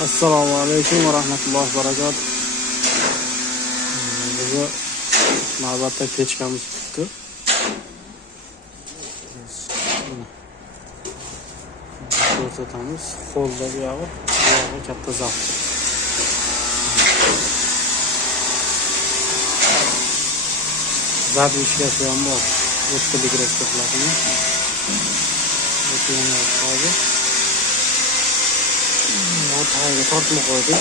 Assalomu alaykum va rahmatullohi va barakatuh. Bizni navbatda pechkamiz tutdi. Ko'rsatamiz. Qo'lda bu yog'i katta zal. Zat ishgashi ham bor. O'ttilik restorani. Hozir o'rtaga tortib qo'ydik.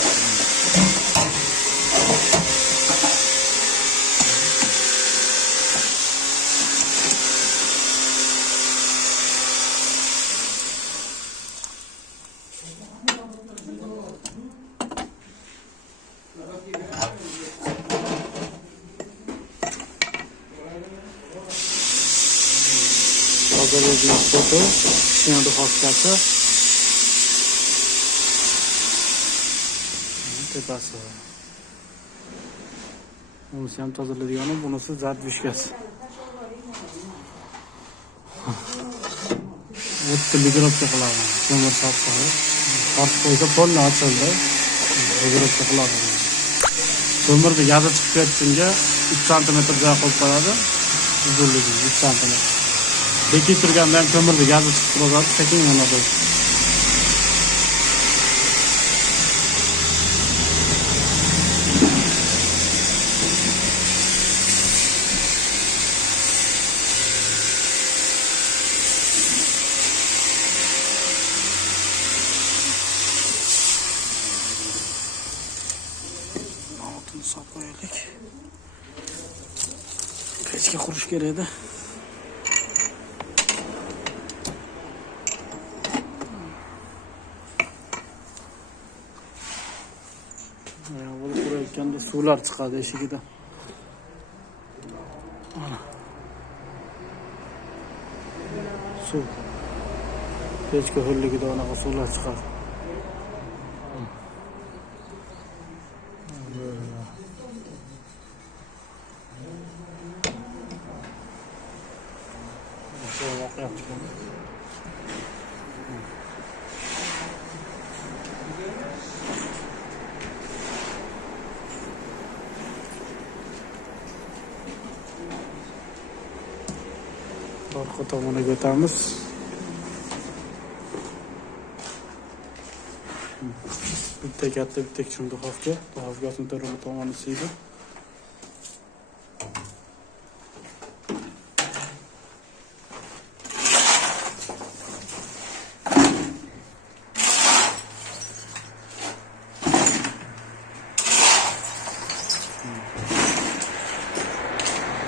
Tozalagan so'ti, pishgan duxovkasi. Tepasi. Bunisi ham tozalaydigani, bunisi zadvishkasi. O'ttilik robcha qiladi. Ko'mir sotadi. Tortib qo'ysa polni ochildi. Robcha qiladi. Ko'mirni gazi chiqib ketgunga 3 sm joy qo'yib qo'yadi. Uzunligi 3 sm. Bekib turganda ham ko'mirni gazi chiqib turadi, sekin yonadi. Altını saplayalım. Peçke kuruş gereği. Bunu kurarken de sular çıkardı eşikide. Su. Peçke hırlığı da ona sular çıkardı. Orqa tomoniga o'tamiz. Bitta katta, bitta kichik duxovka. Duxovkasini to'rtta tomoni siydi.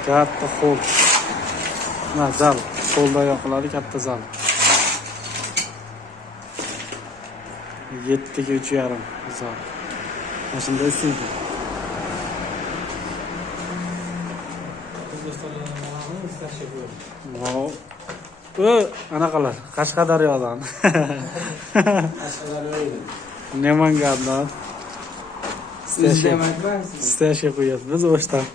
Katta qo'l. Zal. Qo'lda yoqiladi katta zal. 7 ga 3,5 zal. Aslında üstüydü. Wow. Anaqalar Qashqadaryodan. Nemangardan. Stasha qo'yasiz. Biz o'shdan.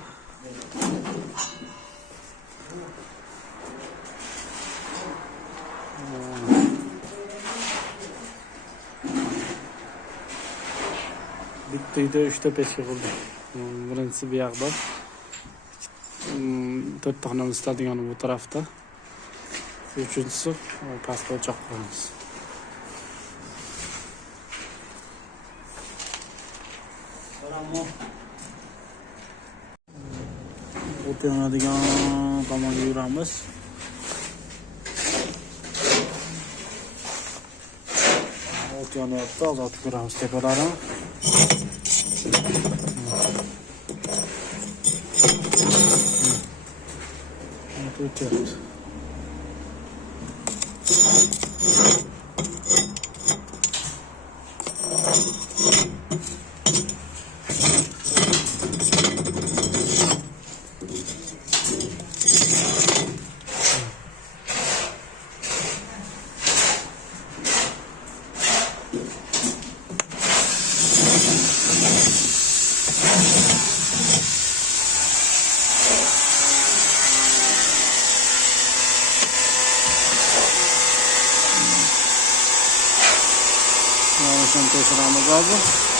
Bitta uyda 3 ta pechka qildik. Birinchisi bu yoqda. 4 ta xonamiz ishladigani bu tarafda. Uchinchisi pastda o'choq quramiz. O't yonadigan tomonga yuramiz. O't yonyapti, ozod ko'ramiz tepalarini. O'tyapti. o'chiramiz hozir.